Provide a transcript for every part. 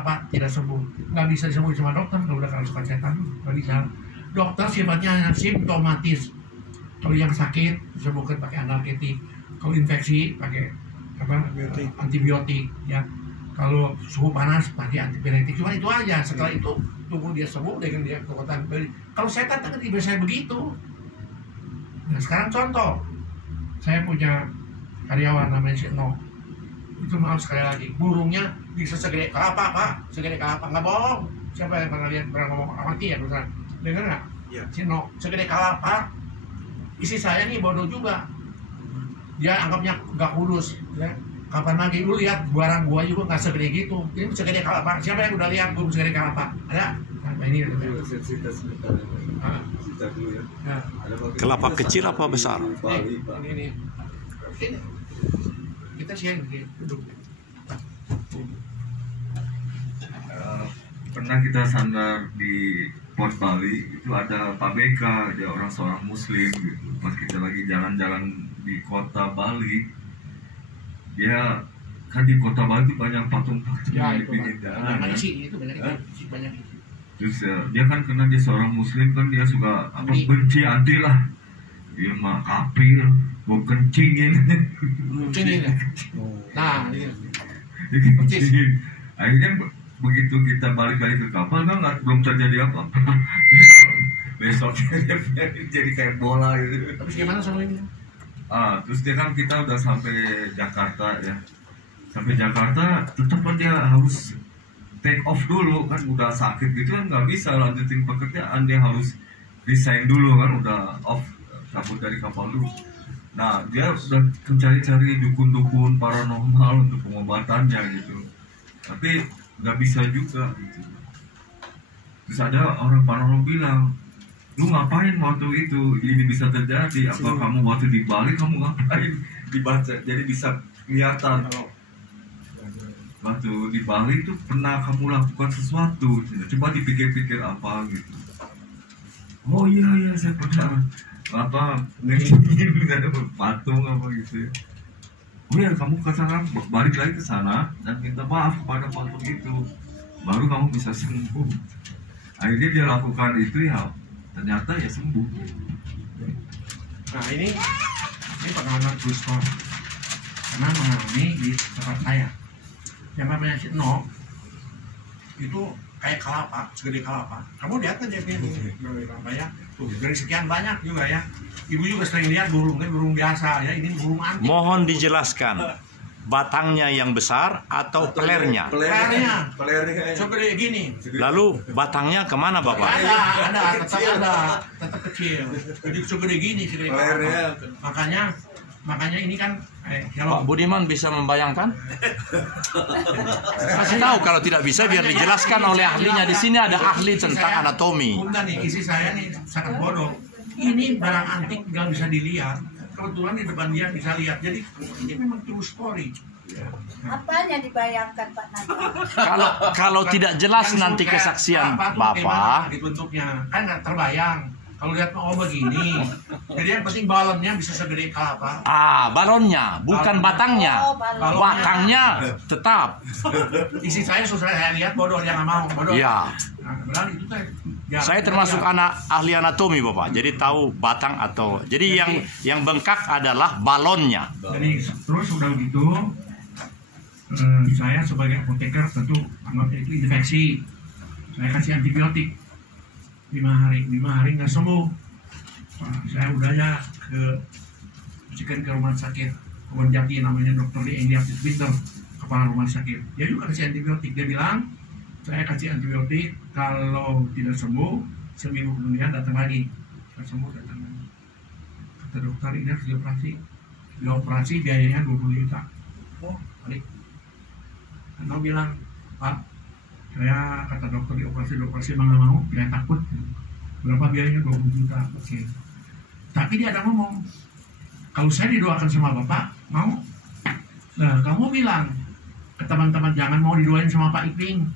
apa tidak sembuh, nggak bisa disembuhin sama dokter kalau udah kerasukan setan, nggak bisa. Dokter sifatnya simptomatis. Kalau yang sakit disembuhkan pakai analgetik, kalau infeksi pakai apa antibiotik ya. Kalau suhu panas pakai antipiretik, cuma itu aja. Setelah itu tunggu dia sembuh dengan dia kekuatan. Kalau setan kan tidak bisa begitu. Nah sekarang contoh, saya punya karyawan namanya si No. Itu maaf sekali lagi, burungnya bisa segede kelapa pak, segede kelapa, nggak bohong. Siapa yang pernah lihat pernah ngomong amati ya perusahaan? Dengar nggak? Ya. Si No segede kelapa. Isi saya nih bodoh juga. Dia anggapnya nggak kudus. Ya. Kapan lagi lu lihat barang gua juga nggak segede gitu. Ini segede kelapa. Siapa yang udah lihat burung segede kelapa? Ada? Nah, ini. Kelapa kecil apa besar? Ini. Kita sih duduk. Pernah kita sandar di Port Bali, itu ada Pak BK, dia seorang muslim gitu. Pas kita lagi jalan-jalan di kota Bali, dia kan di kota Bali itu banyak patung-patung ya, di pinggir jalan. Banyak. Terus dia kan karena dia seorang muslim kan dia suka benci anti lah. Dia mah kafir, mau kencingin. Kencingin ya. Nah, ini. Akhirnya begitu kita balik lagi ke kapal kan belum terjadi apa-apa. Besoknya dia jadi kayak bola gitu. Tapi gimana sama ini? Terus dia kan kita udah sampai Jakarta ya. Sampai Jakarta tetap kan dia harus take off dulu kan, udah sakit gitu kan nggak bisa lanjutin pekerjaan, dia harus resign dulu kan, udah off, cabut dari kapal dulu. Nah dia udah mencari-cari dukun-dukun paranormal untuk pengobatannya gitu, tapi nggak bisa juga gitu. Terus ada orang paranormal bilang, lu ngapain waktu itu ini bisa terjadi? Apa kamu waktu di Bali kamu ngapain? Dibaca jadi bisa kelihatan waktu di Bali itu pernah kamu lakukan sesuatu. Coba dipikir-pikir apa gitu. Oh iya saya pernah apa ngecengin ada patung apa gitu ya. Oh ya kamu ke sana, balik lagi ke sana dan minta maaf kepada patung itu, baru kamu bisa sembuh. Akhirnya dia lakukan itu ya, ternyata ya sembuh. Nah ini pengalaman true story karena mengalami di tempat saya. Yang namanya si No itu kayak kelapa, segede kelapa. Kamu lihat aja ini kelapa ya. Tuh, dari sekian banyak juga ya. Ibu juga sering lihat burung, kan burung biasa ya. Ini burung antik. Mohon dijelaskan, batangnya yang besar atau pelernya? Pelernya segede gini. Lalu batangnya kemana Bapak? Tetap kecil. Jadi segede gini, segede kelapa. Makanya ini kan Pak Budiman bisa membayangkan? Kasih tahu, kalau tidak bisa biar dijelaskan oleh ahlinya. Di sini ada ahli tentang anatomi. Bunda nih, isi saya nih sangat bodoh. Ini barang antik nggak bisa dilihat. Kebetulan di depan dia bisa lihat. Jadi ini memang true story. Apanya dibayangkan Pak Nadi? Kalau tidak jelas nanti kesaksian Bapak, bentuknya kan nggak terbayang. Kalau lihat begini, jadi yang penting balonnya bisa segede kelapa. Balonnya, bukan batangnya. Batangnya tetap. Isi saya susah saya lihat bodoh, dia nggak mau bodoh. Iya. Nah, itu saya termasuk anak ahli anatomi Bapak, jadi tahu batang atau. Jadi yang bengkak adalah balonnya. Jadi terus udah gitu, saya sebagai apoteker tentu anggap itu infeksi. Saya kasih antibiotik 5 hari nggak sembuh. Saya udah ya ke rumah sakit Kebon Jati, namanya Dr. Indi Winter, kepala rumah sakit. Dia juga kasih antibiotik. Dia bilang saya kasih antibiotik, kalau tidak sembuh seminggu kemudian datang lagi. Kalau sembuh datang lagi. Kata dokter ini harus dioperasi. Dioperasi biayanya 20 juta. Oh balik. Dia bilang, Pak, saya kata dokter dioperasi nggak mau, dia takut. Berapa biayanya? 20 juta. Oke. Tapi dia ada ngomong, kalau saya didoakan sama Bapak, mau? Nah, kamu bilang ke teman-teman jangan mau didoain sama Pak Iping.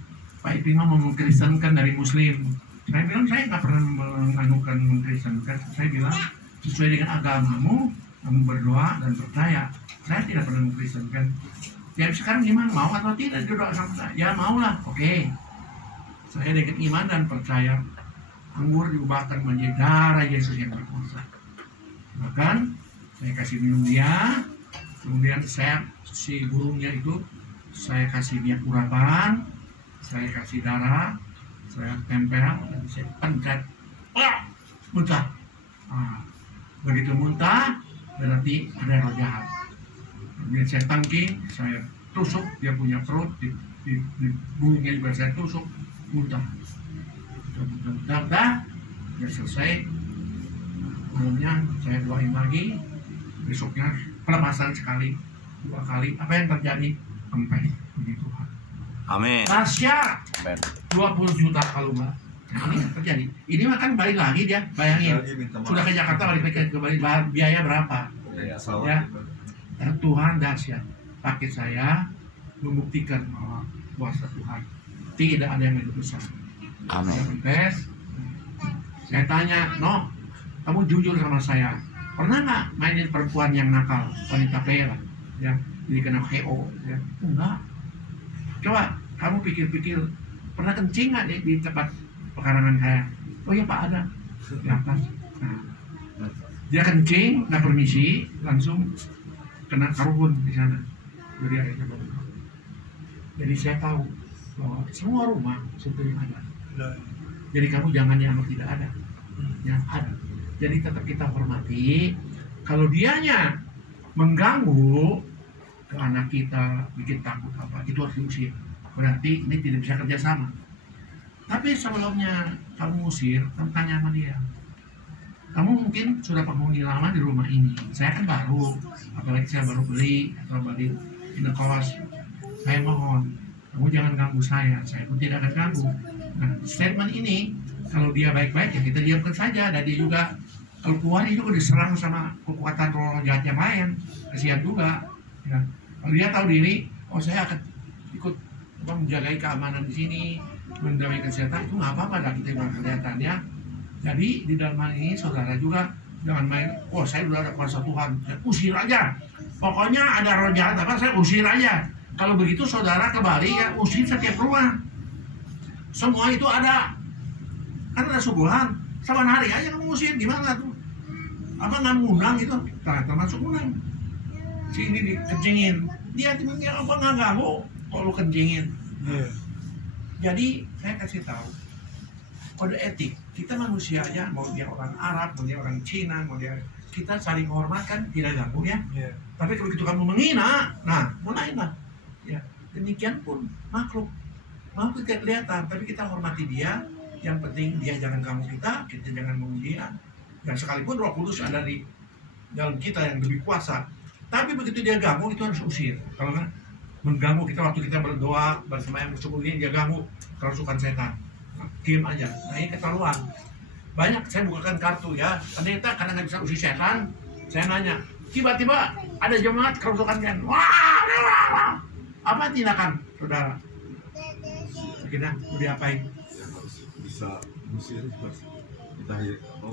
Pak Iping mau mengkristenkan dari Muslim. Saya bilang saya nggak pernah menganukan mengkristenkan. Saya bilang sesuai dengan agamamu, kamu berdoa dan percaya. Saya tidak pernah mengkristenkan. Ya sekarang gimana, mau atau tidak berdoa sama saya? Ya maulah, oke. Saya dengan iman dan percaya anggur diubahkan menjadi darah Yesus yang berkuasa. Bahkan saya kasih minum dia, kemudian si burungnya itu saya kasih dia urapan, saya kasih darah, saya tempel dan saya pencet, muntah. Begitu muntah berarti ada roh jahat. Kemudian saya tangking, saya tusuk dia punya perut, di burungnya juga saya tusuk, muntah. Muntah, ya selesai. Malamnya saya doain lagi, besoknya pelepasan sekali, 2 kali. Apa yang terjadi? Kempes, puji Tuhan. Amin. Tasya 20 juta kalau mbak. Nah, ini terjadi. Ini makan balik lagi dia, bayangin. Sudah ke Jakarta balik lagi ke Bali, biaya berapa? Ya. Dan Tuhan dahsyat. Pakai saya membuktikan bahwa kuasa Tuhan tidak ada yang lebih besar. Amin. Saya tes. Saya tanya, no, kamu jujur sama saya, pernah nggak mainin perempuan yang nakal, wanita pela, ya, jadi kena KO, ya, enggak. Coba kamu pikir-pikir, pernah kencing nggak di tempat pekarangan saya? Oh ya Pak, ada. Di atas. Nah, dia kencing, nggak permisi, langsung kena karhun di sana. Jadi akhirnya baru. Jadi saya tahu bahwa semua rumah sebetulnya ada. Jadi kamu jangan yang tidak ada, yang ada. Jadi tetap kita hormati. Kalau dianya mengganggu ke anak kita, bikin takut apa, itu harus diusir. Berarti ini tidak bisa kerjasama. Tapi sebelumnya kamu usir, kamu tanya sama dia. Kamu mungkin sudah penghuni lama di rumah ini. Saya kan baru, apalagi saya baru beli atau beli indekos. Saya mohon, kamu jangan ganggu saya pun tidak akan ganggu. Nah, statement ini kalau dia baik-baik ya kita diamkan saja. Dan dia juga kalau keluar itu diserang sama kekuatan roh jahat yang lain, kasihan juga. Ya. Kalau dia tahu diri, oh saya akan ikut menjaga keamanan di sini, menjaga kesehatan, itu nggak apa-apa dah kita bilang kelihatannya. Jadi di dalam hal ini saudara juga jangan main, oh saya udah ada kuasa Tuhan, saya usir aja. Pokoknya ada roh jahat apa saya usir aja. Kalau begitu saudara ke Bali ya usir setiap rumah. Semua itu ada, kan ada suguhan. Saban hari aja kamu usir, gimana tuh? Apa nggak ngundang itu? Termasuk ngundang. Si ini dikencingin, dia tiba-tiba apa nggak ganggu kalau kencingin. Jadi saya kasih tahu kode etik. Kita manusia aja, mau dia orang Arab, mau dia orang Cina, mau dia, kita saling hormatkan, tidak ganggu ya. Tapi kalau begitu kamu menghina, nah mulai lah. Ya, demikian pun makhluk tidak kelihatan, tapi kita hormati dia. Yang penting dia jangan ganggu kita jangan mengganggu dia. Dan sekalipun Roh Kudus ada di dalam kita yang lebih kuasa, tapi begitu dia ganggu itu harus usir. Kalau kan mengganggu kita waktu kita berdoa bersemayam bersyukur ini, dia ganggu kerasukan setan. Nah, diam aja. Nah ini keterlaluan. Banyak saya bukakan kartu ya. Ternyata karena nggak bisa usir setan, saya nanya. Tiba-tiba ada jemaat kerasukan setan. Wah, apa tindakan saudara? Kita mau diapain? Bisa musir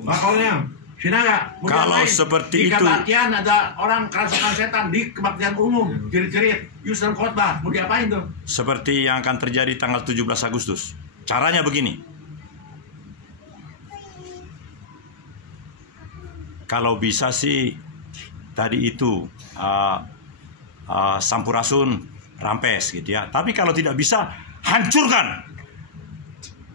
Bakolnya, sini nggak? Kalau seperti di itu, kebaktian ada orang kerasukan setan di kebaktian umum, jerit-jerit, Yusen khotbah, mau diapain tuh? seperti yang akan terjadi tanggal 17 Agustus. Caranya begini. Kalau bisa sih tadi itu sampurasun, rampes gitu ya. Tapi kalau tidak bisa, hancurkan.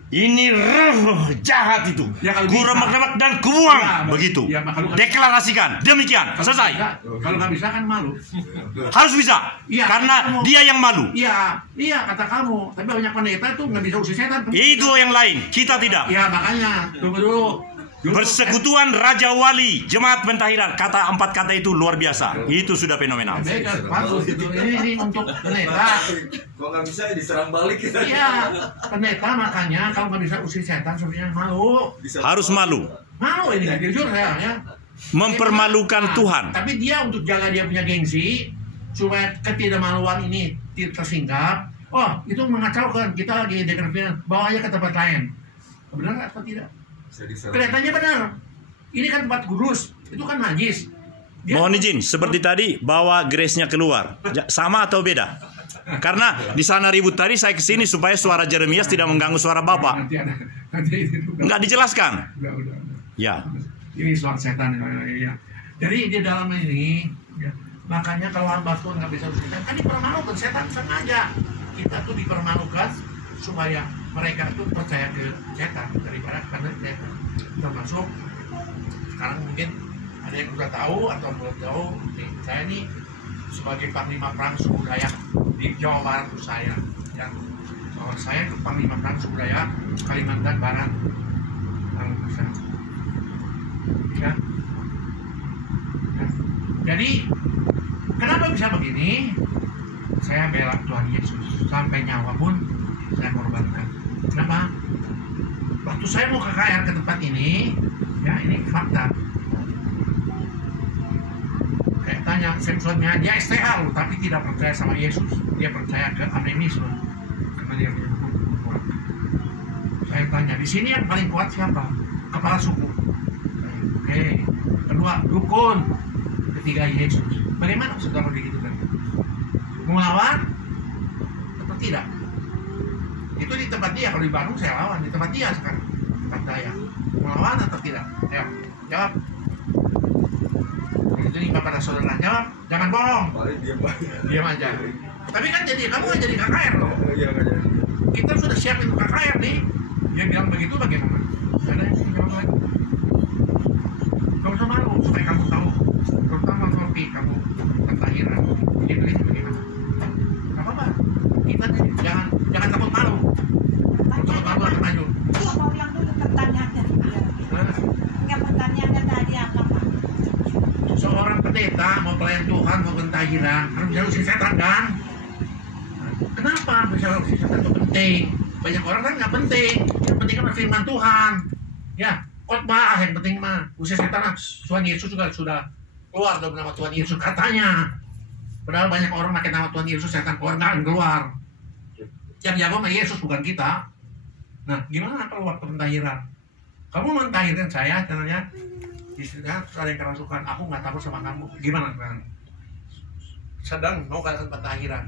Ini roh jahat itu. Ya, kuremak-remak dan kubuang. Ya, begitu. Ya, deklarasikan. Demikian. Selesai. Kalau nggak bisa kan malu. Harus bisa. Ya, karena kamu, dia yang malu. Iya kata kamu. Tapi banyak pendeta tuh nggak bisa usir setan. Itu yang lain. Kita tidak. Iya makanya. Tunggu dulu. Persekutuan Raja Wali Jemaat Pentahiran, kata 4 kata itu luar biasa. Itu sudah fenomenal. Bagus itu. Ini untuk pendeta. Kalau nggak bisa diserang balik kita. Iya, pendeta makanya kalau nggak bisa usir setan sebenarnya malu. Harus malu. Malu ini jujur saya ya. Mempermalukan Tuhan. Tapi dia untuk jaga dia punya gengsi supaya ketidakmaluan ini tersingkap. Oh, itu mengacaukan kita lagi deklarasi, bawa aja ke tempat lain. Benar atau tidak? Kelihatannya benar. Ini kan tempat kudus, itu kan najis. Mohon izin, seperti tadi bawa grace-nya keluar. Sama atau beda? Karena di sana ribut tadi, saya kesini supaya suara Jeremias tidak mengganggu suara Bapak. Nanti Nggak dijelaskan. udah. Ya. Ini suara setan ya. Jadi di dalam ini, ya, makanya kalau hamba Tuhan nggak bisa berbicara, kan dipermalukan, setan sengaja. Kita tuh dipermalukan supaya mereka tuh percaya ke setan daripada kepada setan. Termasuk sekarang mungkin ada yang udah tahu atau belum tahu, nih, saya ini sebagai Panglima Perang Suku Dayak di Jawa Barat itu saya, ya. Saya ke Panglima Perang Suku Dayak Kalimantan Barat, ya. Jadi kenapa bisa begini? Saya bela Tuhan Yesus sampai nyawa pun saya korbankan. Kenapa? Waktu saya mau KKR ke tempat ini, ya ini fakta. Saya tanya, sebetulnya dia STH loh, tapi tidak percaya sama Yesus. Dia percaya ke animisme karena dia punya hukum kuat. Saya tanya, di sini yang paling kuat siapa? Kepala suku. Oke. Kedua, dukun. Ketiga, Yesus. Bagaimana saudara begitu kan? Melawan atau tidak? Itu di tempat dia. Kalau di Bandung saya lawan, di tempat dia sekarang. Tempat saya. Melawan atau tidak? Ayo, jawab. Begitu nih Bapak dan Saudara jawab, jangan bohong. Diam aja. Tapi kan jadi kamu nggak jadi KKR loh. Kita sudah siapin KKR nih. Dia bilang begitu bagaimana? Ada yang jawab lagi. Kamu usah malu supaya kamu tahu. Terutama kopi kamu ketahiran. Dia begitu bagaimana? Gak apa-apa. Kita jangan takut malu. Takut malu akan maju. Mau ulang dulu pertanyaannya. Enggak, pertanyaannya tadi apa, Pak? Seorang pendeta mau pelayan Tuhan mau pentahiran harus bisa usir setan kan? Kenapa bisa usir setan itu penting? Banyak orang kan nggak penting. Yang penting kan firman Tuhan. Ya, khotbah yang penting mah. Usir setan, Tuhan Yesus juga sudah keluar dari nama Tuhan Yesus katanya. Padahal banyak orang pakai nama Tuhan Yesus, setan keluar nggak keluar. Yang jago sama Yesus bukan kita. Nah, gimana kalau waktu pentahiran? Kamu mentahirkan saya, caranya istrinya ada yang kerasukan, aku nggak takut sama kamu. Gimana sekarang? Sedang mau katakan pentahiran,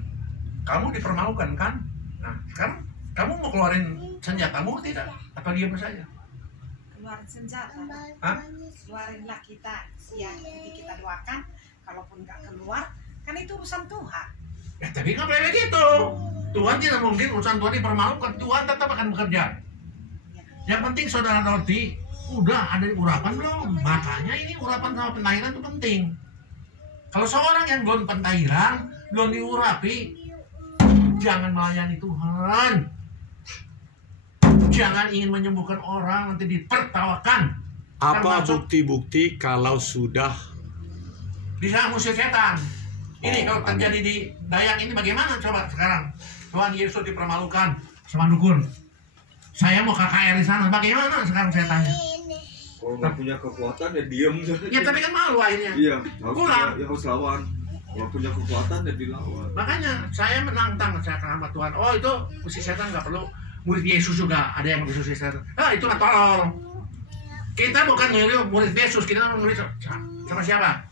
kamu dipermalukan kan? Nah, sekarang kamu mau keluarin senjatamu tidak? Atau diam saja? Keluarin senjata. Hah? Keluarinlah kita yang kita doakan. Kalaupun nggak keluar, kan itu urusan Tuhan. Ya tapi nggak boleh begitu. Tuhan tidak mungkin urusan Tuhan dipermalukan. Tuhan tetap akan bekerja. Yang penting saudara Roti udah ada urapan belum? Makanya ini urapan sama pentahiran itu penting. Kalau seorang yang belum pentahiran, belum diurapi, jangan melayani Tuhan. Jangan ingin menyembuhkan orang, nanti ditertawakan. Apa Termasuk bukti-bukti kalau sudah bisa ngusir setan? Ini kalau terjadi di Dayak ini bagaimana coba sekarang? Tuhan Yesus dipermalukan sama dukun. Saya mau KKR di sana, bagaimana sekarang saya tanya? Kalau nggak punya kekuatan ya diem saja. Ya tapi kan malu akhirnya. Iya, Pulang. harus lawan. Kalau punya kekuatan ya dilawan. Makanya saya menantang saya sama Tuhan. Oh itu usir setan nggak perlu. Murid Yesus juga ada yang usir setan. Ah itu nggak tolol. Kita bukan murid Yesus, kita murid sama siapa?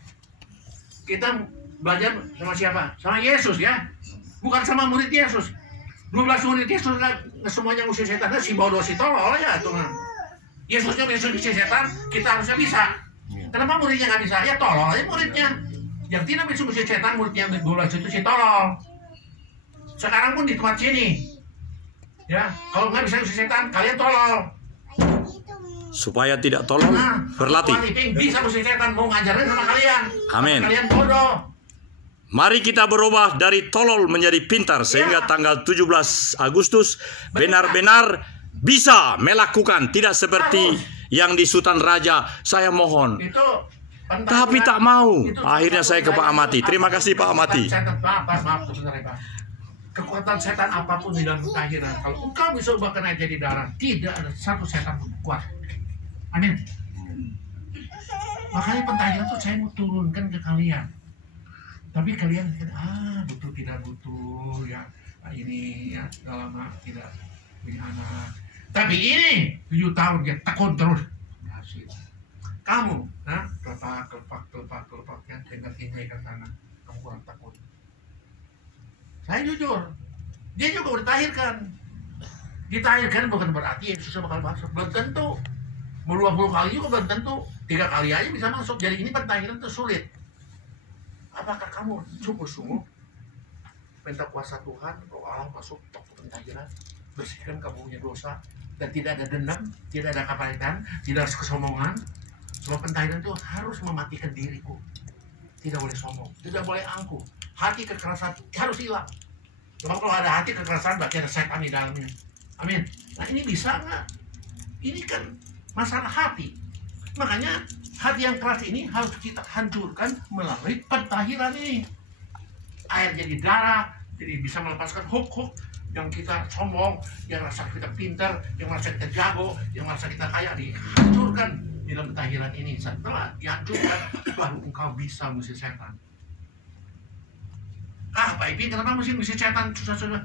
Kita belajar sama siapa? Sama Yesus ya. Bukan sama murid Yesus. 12 murid Yesus nggak semuanya ngusir setan. Si bodoh si tolol ya itu kan. Yesusnya bisa ngusir setan, kita harusnya bisa. Kenapa muridnya nggak bisa? Ya tolol aja muridnya. Yang tidak bisa ngusir setan muridnya 12 itu si tolol. Sekarang pun di tempat sini. Ya, kalau nggak bisa ngusir setan, kalian tolol. supaya tidak tolol berlatih. Tuhan itu bisa ngusir setan, mau ngajarin sama kalian. Amin. Kalian bodoh. Mari kita berubah dari tolol menjadi pintar sehingga tanggal 17 Agustus benar-benar bisa melakukan, tidak seperti yang di Sultan Raja. Saya mohon, Itu tapi tak mau. Itu Akhirnya saya ke Pak Amati. Terima kasih Pak Amati. Maaf sebentar ya Pak. Kekuatan setan apapun di dalam pentahiran, kalau engkau bisa ubahkan aja di darah, tidak ada satu setan pun kuat. Amin. Makanya pentahiran itu saya mau turunkan ke kalian. Tapi kalian betul tidak butuh ya, ini ya lama tidak punya anak. Tapi ini 7 tahun dia tekun terus. kamu, kelepak, yang tinggal ke sana, kamu kurang takut. Saya jujur, dia juga udah ditahirkan. Ditahirkan bukan berarti Yesus bakal masuk, belum tentu. Mau 20 kali juga belum tentu. 3 kali aja bisa masuk. Jadi ini pentahiran itu sulit. Apakah kamu sungguh-sungguh minta kuasa Tuhan, roh Allah masuk waktu pentahiran, bersihkan kamu punya dosa, dan tidak ada dendam, tidak ada kepahitan, tidak ada kesombongan. Sebab pentahiran itu harus mematikan diriku. Tidak boleh sombong, tidak boleh angkuh. Hati kekerasan harus hilang. Sebab kalau ada hati kekerasan berarti ada setan di dalamnya. Amin. Nah ini bisa nggak? Ini kan masalah hati. Makanya hati yang keras ini harus kita hancurkan melalui pentahiran ini. Air jadi darah, jadi bisa melepaskan hook-hook yang kita sombong, yang rasa kita pintar, yang merasa kita jago, yang merasa kita kaya, dihancurkan di dalam pentahiran ini. Setelah dihancurkan, baru engkau bisa mengusir setan. Pak Ipin, kenapa mesti setan susah-susah?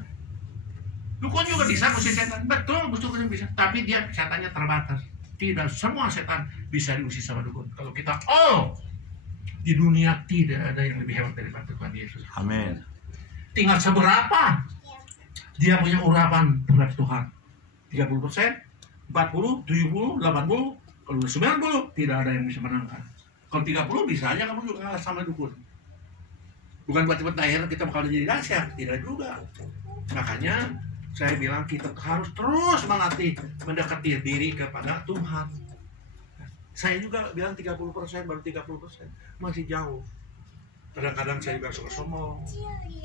Dukun juga bisa mengusir setan, betul, dukun bisa. Tapi dia setannya terbatas. Tidak semua setan bisa diusir sama dukun. Kalau kita di dunia tidak ada yang lebih hebat daripada Tuhan Yesus. Amin. Tinggal seberapa dia punya urapan terhadap Tuhan. 30%, 40, 70, 80, kalau 90 tidak ada yang bisa menangkan. Kalau 30 bisa aja kamu juga kalah sama dukun. Bukan berarti pentahiran kita bakal jadi dahsyat, tidak juga. Makanya saya bilang kita harus terus melatih mendekati diri kepada Tuhan. Saya juga bilang 30%, baru 30%. Masih jauh. Kadang-kadang saya juga suka sombong.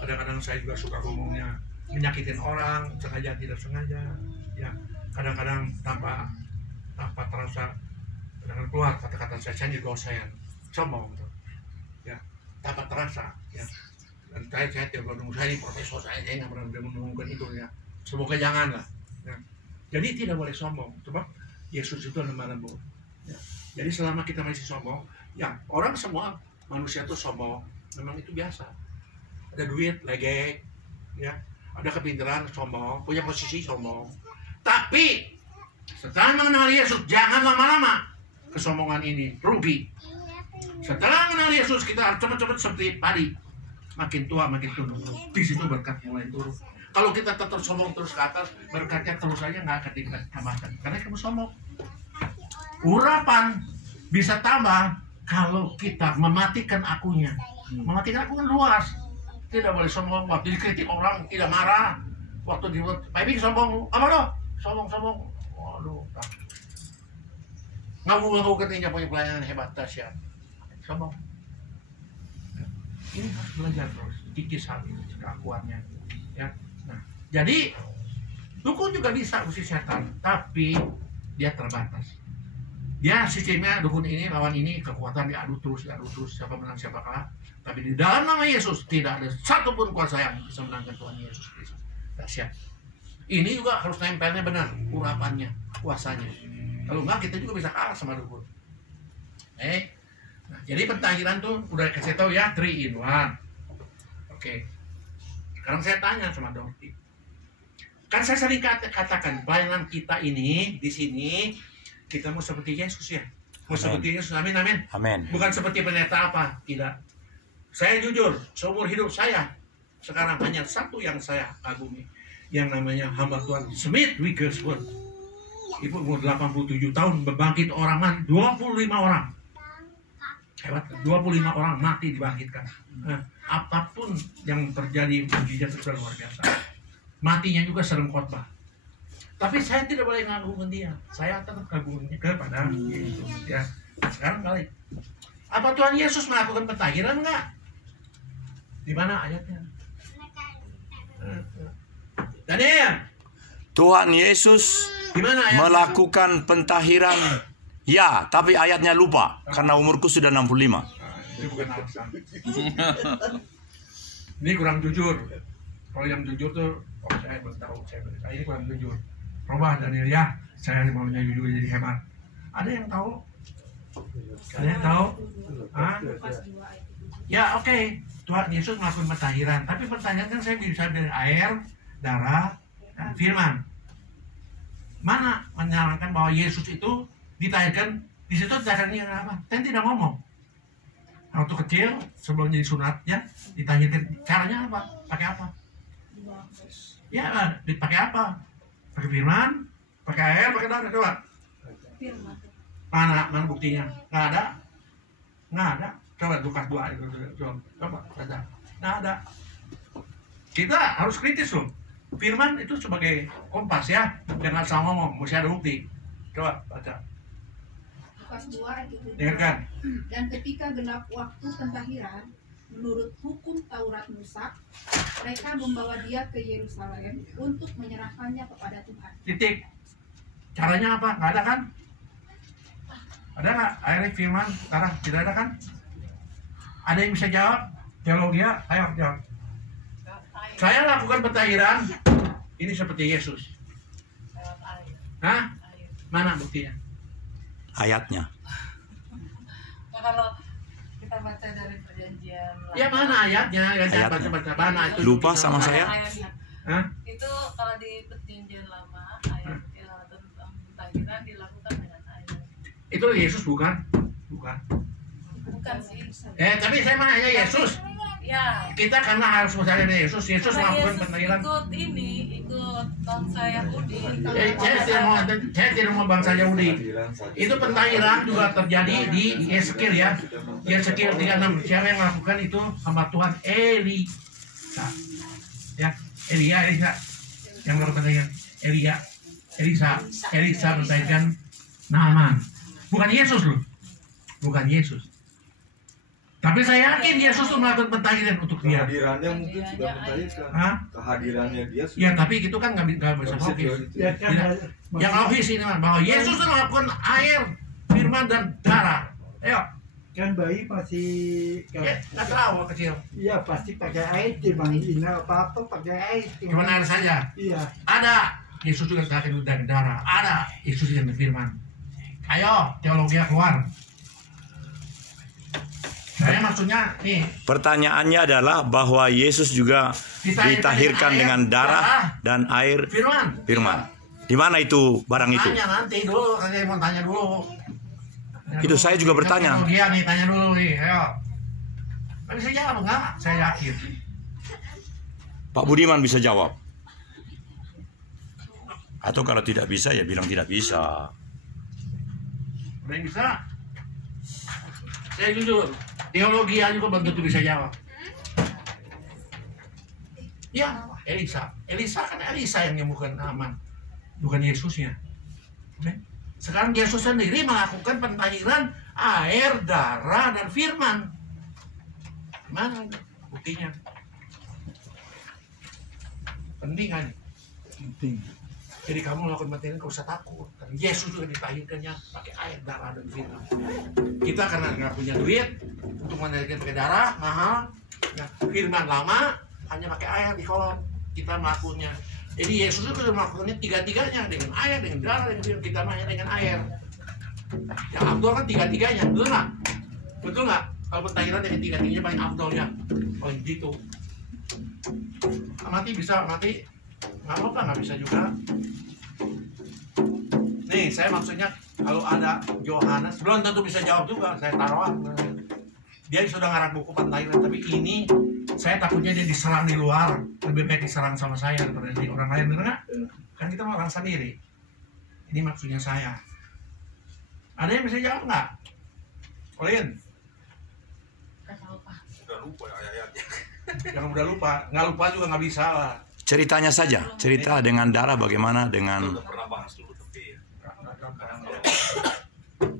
Kadang-kadang saya juga suka ngomongnya menyakitin orang, sengaja tidak sengaja. Ya, kadang-kadang tanpa terasa, kadang-kadang keluar kata-kata saya juga saya sombong. Gitu. Ya, tanpa terasa. Ya. Dan saya tiap nunggu saya ini profesor saya nggak pernah menunggukan itu ya. Semoga janganlah. Ya. Jadi tidak boleh sombong. Sebab Yesus itu lemah lembut. Ya. Jadi selama kita masih sombong, ya orang semua manusia itu sombong, memang itu biasa. Ada duit, legek, ya, ada kepintaran, sombong, punya posisi, sombong. Tapi setelah mengenal Yesus, jangan lama-lama kesombongan ini rugi. Setelah mengenal Yesus, kita harus cepat-cepat seperti padi, makin tua makin turun. Di situ berkat mulai turun. Kalau kita tetap sombong terus ke atas, berkatnya terus saja nggak akan ditambahkan, karena kamu sombong. Urapan bisa tambah kalau kita mematikan akunya. Mematikan aku kan luas. Tidak boleh sombong. Waktu dikritik orang tidak marah. Waktu di Pak Ibi sombong. Apa lo? Sombong. Waduh. Ngaku-ngaku katanya punya pelayanan hebat dahsyat. Sombong. Ini harus belajar terus. Kikis hati keakuannya. Ya. Nah, jadi dukun juga bisa usir setan, tapi dia terbatas. Dia sistemnya dukun ini lawan ini, kekuatan diadu terus, siapa menang siapa kalah. Tapi di dalam nama Yesus tidak ada satupun kuasa yang bisa menangkan Tuhan Yesus Kristus. Dahsyat. Ini juga harus nempelnya benar, urapannya, kuasanya. Kalau enggak kita juga bisa kalah sama dukun. Nah, jadi pentahiran tuh udah kasih tahu ya, 3 in 1. Oke. Sekarang saya tanya sama Dorti. Kan saya sering katakan pelayanan kita ini di sini kita mau seperti Yesus ya. Mau seperti Yesus. Amin. Amin. Bukan seperti pendeta apa. Tidak. Saya jujur, seumur hidup saya sekarang hanya satu yang saya kagumi. Yang namanya hamba Tuhan Smith Wigglesworth. Ibu umur 87 tahun berbangkit orang mati. 25 orang. Hebat. 25 orang mati dibangkitkan. Nah, apapun yang terjadi mujizat itu luar biasa. Matinya juga sering khotbah. Tapi saya tidak boleh ngagungin dia. Saya tetap kagumnya kepada Yesus. Ya. Sekarang balik. Apa Tuhan Yesus melakukan pentahiran enggak? Di mana ayatnya? Daniel. Tuhan Yesus melakukan pentahiran. Ya, tapi ayatnya lupa karena umurku sudah 65. Itu bukan alasan. Ini kurang jujur. Kalau yang jujur tuh, saya belum tahu. Ini kurang jujur. Coba Daniel ya, saya maunya jujur jadi hebat. Ada yang tahu? Ada yang tahu? Ya oke. Tuhan Yesus melakukan pentahiran. Tapi pentahiran kan saya bisa dari air, darah, firman. Mana menyarankan bahwa Yesus itu ditahirkan Di situ caranya apa? Ten tidak ngomong. Waktu kecil sebelum jadi sunatnya ditahirkan, caranya apa? Pakai apa? Ya, dipakai apa? Pakai firman, pakai air, pakai darah, coba. Mana buktinya? Nggak ada. Coba Lukas 2 itu, coba baca. Nggak ada. Kita harus kritis loh. Firman itu sebagai kompas ya, jangan asal ngomong, mesti ada bukti. Coba baca. Lukas 2 ayat 7. Dengarkan. Dan ketika genap waktu pentahiran, menurut hukum Taurat Musa, mereka membawa dia ke Yerusalem untuk menyerahkannya kepada Tuhan. Titik. Caranya apa? Nggak ada kan? Ada nggak? Akhirnya firman, darah, tidak ada kan? Ada yang bisa jawab? Teologi ya? Ayo jawab. Saya lakukan pentahiran, ini seperti Yesus. Hah? Mana buktinya? Ayatnya. Nah, kalau kita baca dari perjanjian Ya mana ayatnya? Ayatnya. Baca mana itu? Lupa sama saya. ayatnya. Hah? Itu kalau di perjanjian lama ayat tentang pentahiran dilakukan dengan air. Itu Yesus bukan? Bukan. Bukan sih. Tapi saya mau nanya Yesus. Ya. Kita karena harus percaya pada Yesus. Yesus Karena melakukan Yesus pentahiran. ikut bangsa Yahudi. Saya tidak mau bangsa Yahudi. Itu pentahiran juga terjadi di Yeskiel ya. Yeskiel 36. Siapa yang melakukan itu? Hamba Tuhan Elisa. Ya, Elisa yang melakukan pentahiran. Elisa pentahiran Naaman. Bukan Yesus loh. Bukan Yesus. Tapi saya yakin Yesus tuh melakukan pentahiran untuk dia. Kehadirannya mungkin sudah mentahirkan. Hah? Kehadirannya dia sudah. Ya tapi itu kan nggak bisa logis. Ya kan, Yang logis ini mah bahwa Yesus tuh melakukan air, firman dan darah. Ayo, kan bayi masih ya, nggak tahu kecil. iya pasti pakai air dibandingin apa pakai air. Cuma air saja. Iya. Ada Yesus juga terakhir dari darah. Ada Yesus yang firman. Ayo, teologi keluar. Saya maksudnya nih. Pertanyaannya adalah bahwa Yesus juga ditahirkan dengan darah dan air firman. Di mana itu barang itu? Tanya nanti dulu, saya mau tanya dulu. Itu saya juga bertanya. Dia nih, tanya dulu nih, ayo. Nggak bisa jawab nggak? Saya yakin. Pak Budiman bisa jawab. Atau kalau tidak bisa ya bilang tidak bisa. Ada yang bisa? Saya jujur, teologi aja juga belum tentu bisa jawab. Ya, Elisa kan Elisa yang nyembuhkan Naaman, bukan Yesusnya. Sekarang Yesus sendiri melakukan pentahiran air, darah, dan firman. Mana buktinya? Penting kan? Penting. Jadi kamu melakukan pentahiran kau usah takut. Dan Yesus juga ditahirkannya pakai air, darah, dan firman. Kita karena nggak punya duit untuk menahirkan pakai darah mahal, ya, firman lama hanya pakai air di kolom. Kita melakukannya. Jadi Yesus itu sudah melakukannya tiga-tiganya dengan air, dengan darah, dengan firman. Kita hanya dengan air. Yang abdul kan tiga-tiganya, betul nggak? Betul nggak? Kalau pentahiran dengan tiga-tiganya paling abdulnya, paling gitu. Mati bisa, mati nggak apa-apa, nggak bisa juga. Nih, saya maksudnya kalau ada Yohanes, belum tentu bisa jawab juga. Saya taruh, dia sudah ngarang buku pentahiran, tapi ini saya takutnya dia diserang di luar, lebih baik diserang sama saya daripada di orang lain, benar nggak? Kan kita mau orang sendiri. Ini maksudnya saya. Ada yang bisa jawab nggak? Olin? Sudah lupa ayatnya. Jangan udah lupa, nggak lupa juga nggak bisa lah. Ceritanya saja, cerita dengan darah bagaimana dengan Sudah pernah bahas dulu tapi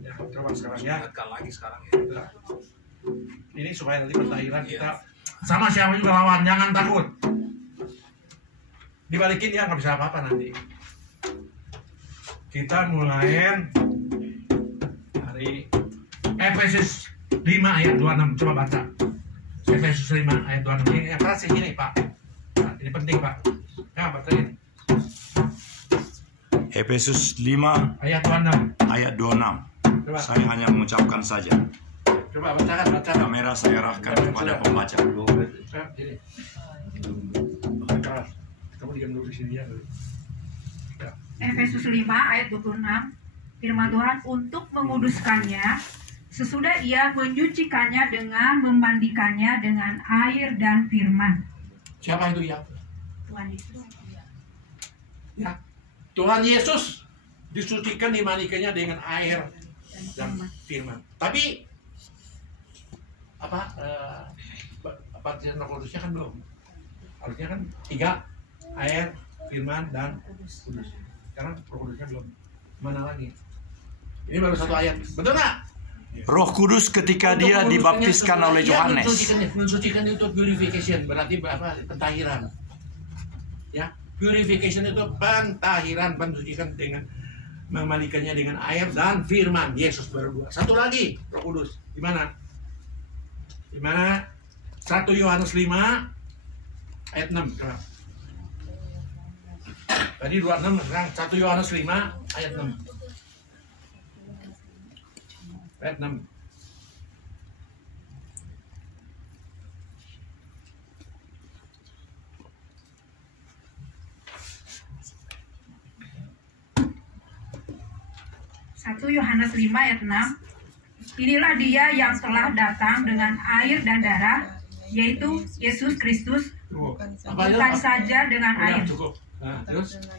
Ya, coba sekarang ya. ingatkan lagi sekarang ya. Ini supaya nanti pentahiran kita sama siapa juga lawan, jangan takut. Dibalikin ya, nggak bisa apa-apa nanti. Kita mulai dari Efesus 5 ayat 26, coba baca. Efesus 5 ayat 26. Ini yang keras ini Pak. Nah, ini penting Pak. Ya, bacain. Efesus 5 Ayat 26. ayat 26. Coba. Saya hanya mengucapkan saja. Coba bacakan. Kamera saya arahkan kepada pembaca. Ya, sini. Keras. Kamu diam dulu di sini ya. Efesus 5 ayat 26. firman Tuhan, untuk menguduskannya sesudah ia menyucikannya dengan memandikannya dengan air dan firman. Siapa itu ya? Tuhan Yesus. Ya. Tuhan Yesus disucikan, dimandikannya dengan air dan firman. Tapi baptisan Roh Kudusnya kan belum. Harusnya kan 3, air, firman, dan kudus. Sekarang Roh Kudusnya belum. Mana lagi? Ini baru 1 ayat. Betul nggak? Roh Kudus ketika dia dibaptiskan oleh Yohanes. Mensucikan itu purification, berarti apa? Pentahiran. Ya, purification itu pentahiran, mensucikan dengan memandikannya dengan air dan firman. Yesus baru 2. Satu lagi, Roh Kudus. Di mana? Di mana? 1 Yohanes 5 ayat 6. Tadi 26, sekarang 1 Yohanes 5 ayat 6. Ayat 6. Yohanes 5 ayat 6. Inilah dia yang telah datang dengan air dan darah, yaitu Yesus Kristus, bukan saja dengan air,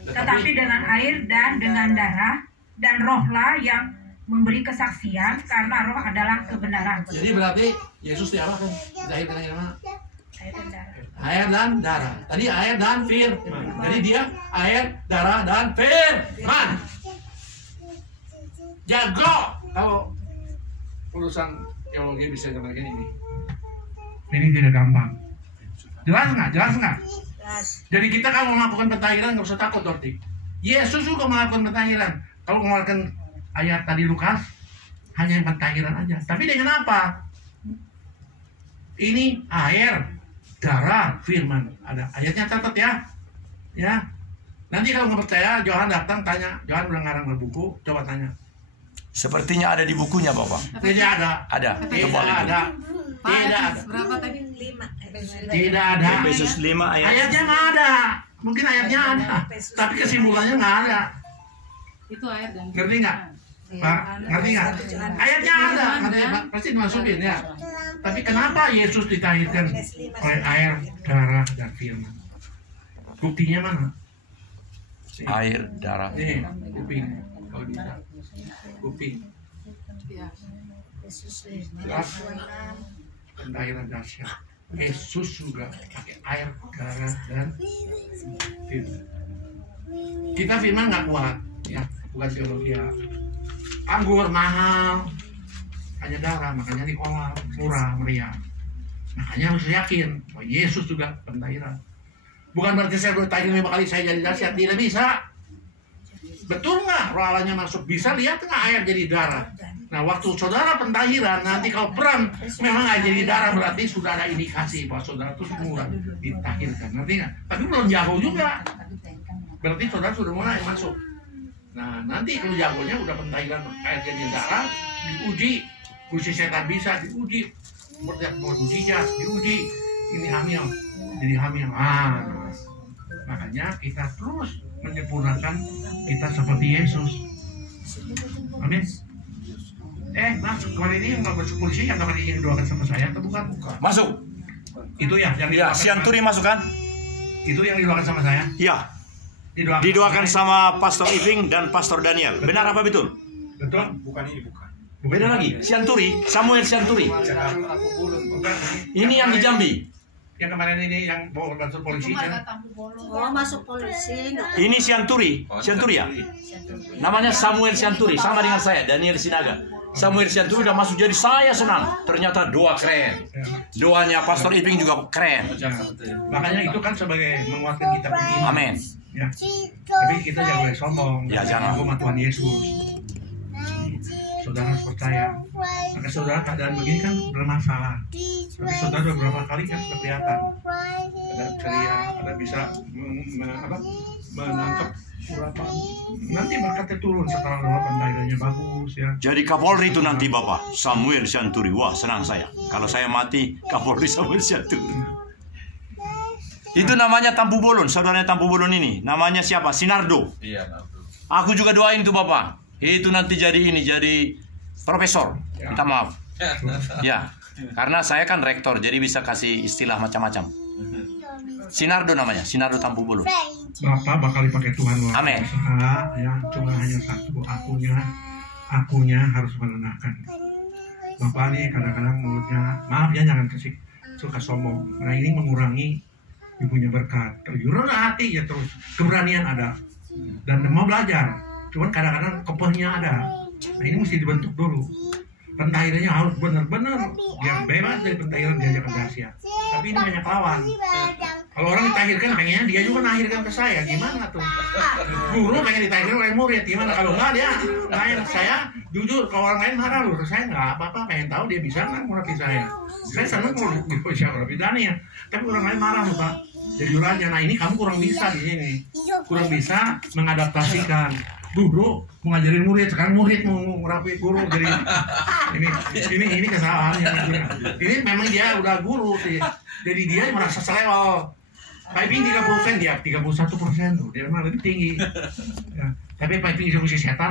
tetapi dengan air dan dengan darah, dan rohlah yang memberi kesaksian, karena roh adalah kebenaran. Jadi berarti Yesus diapakan? Dilahirkan dari mana? Air dan darah. Air dan darah. Tadi air dan firman. Jadi dia air, darah, dan firman. Jago kalau urusan teologi bisa ngomongin ini. Ini tidak gampang. Jelas nggak? Jelas nggak? Jadi kita kalau melakukan pentahiran nggak usah takut, Dorti. Yesus juga melakukan pentahiran. Kalau mengeluarkan ayat tadi Lukas, hanya yang pentahiran aja. Tapi dengan apa? Ini air, darah, firman. Ada ayatnya, catat ya. Ya. Nanti kalau nggak percaya, Johan datang tanya. Johan udah ngarang buku, coba tanya. Sepertinya ada di bukunya, Bapak. Tidak ada. Ada. Tidak ada. Tidak ada. Berapa tadi? 5. Tidak ada. Efesus 5 ayat. Ayatnya nggak ada. Mungkin ayatnya ada, tapi kesimpulannya nggak ada. Itu air dan Ngerti nggak? Pak, ngerti nggak? Ayatnya ada, Pak, pasti dimasukin ya. Tapi kenapa Yesus ditahirkan oleh air, darah, dan firman? Buktinya mana? Air, darah. Ini, kuping. Kalau bisa. Kuping. Jelas. Pentahiran dahsyat. Yesus juga pakai air, darah, dan firman. Kita firman nggak kuat, ya, bukan teologi. Anggur mahal, hanya darah, makanya diolah, murah, meriah. Makanya harus yakin bahwa Yesus juga pentahiran. Bukan berarti saya bertahir 5 kali saya jadi dahsyat, tidak bisa. Betul nggak? Roh Allahnya masuk, bisa lihat nggak air jadi darah? Nah, waktu saudara pentahiran, nanti kalau peran memang nggak jadi darah, berarti sudah ada indikasi bahwa saudara itu semula ditahirkan. Ngerti nggak? Tapi belum jago juga. Berarti saudara sudah mulai masuk. Nah, nanti kalau jagonya udah pentahiran air jadi darah, diuji. Kursi setan bisa diuji. Mujizat diuji. Ini hamil, jadi hamil. Makanya kita terus menyempurnakan kita seperti Yesus. Amin. Mas, kemarin ini nggak masuk polisi yang kemarin ini didoakan sama saya atau bukan? Masuk. Itu ya, yang Ya, Sianturi masuk kan? itu yang didoakan sama saya. Ya. Didoakan sama Pastor Iping dan Pastor Daniel. Benar apa betul? Betul? Bukan ini, bukan. Beda lagi. Sianturi, Samuel Sianturi. Bukan. Ini yang di Jambi. Yang kemarin ini yang bawa masuk polisi kan? Oh, masuk polisi. Ini Sianturi, Sianturi ya. Namanya Samuel Sianturi, sama dengan saya, Daniel Sinaga. Samuel Sianturi udah masuk, jadi saya senang. Ternyata doa keren. Doanya Pastor Iping juga keren. Makanya itu kan sebagai menguatkan kita begini. Amin. Ya. Tapi kita jangan boleh sombong. Ya, jangan. Aku sama Tuhan Yesus. Saudara harus percaya. Maka saudara keadaan begini kan bermasalah. Tapi saudara beberapa kali kan sudah kelihatan. Ada ceria, ada bisa menangkap urapan. Nanti berkatnya turun setelah urapan daerahnya bagus ya. Jadi Kapolri itu nanti Bapak Samuel Sianturi. Wah, senang saya. Kalau saya mati, Kapolri Samuel Sianturi. Itu namanya Tampu Bolon, saudaranya Tampu Bolon ini. Namanya siapa? Sinardo. Iya, Nardo. Aku juga doain tuh Bapak. itu nanti jadi profesor. Minta maaf. Ya, karena saya kan rektor, jadi bisa kasih istilah macam-macam. Sinardo namanya, Sinardo Tampu Bulu. Bapak bakal dipakai Tuhan luar Amin. biasa, ya, cuma hanya satu, akunya harus menenangkan. Bapak nih kadang-kadang mulutnya, maaf ya, jangan suka sombong. Nah ini mengurangi ibunya berkat. Terjun hati ya terus, keberanian ada dan mau belajar. Cuman kadang-kadang kepehnya ada. Nah ini mesti dibentuk dulu. Pentahirnya harus benar-benar yang bebas dari pentahiran diajak ke rahasia. Tapi ini banyak lawan. Kalau orang ditahirkan pengennya dia juga menahirkan ke saya, gimana tuh? Guru pengen ditahirkan oleh murid, gimana? Kalau enggak dia lain. Saya jujur, kalau orang lain marah loh, saya nggak apa-apa, pengen tahu dia bisa nggak melatih saya. Saya senang kalau bisa melatih Daniel, tapi orang lain marah loh Pak. Jadi juranya, nah ini kamu kurang bisa di sini, kurang bisa mengadaptasikan. Guru mau ngajarin murid, sekarang murid mau ngerapi guru, jadi ini kesalahannya. Ini memang dia udah guru sih, jadi dia merasa selewel. Piping 30%, dia 31%, dia memang lebih tinggi. Ya. Tapi piping itu setan.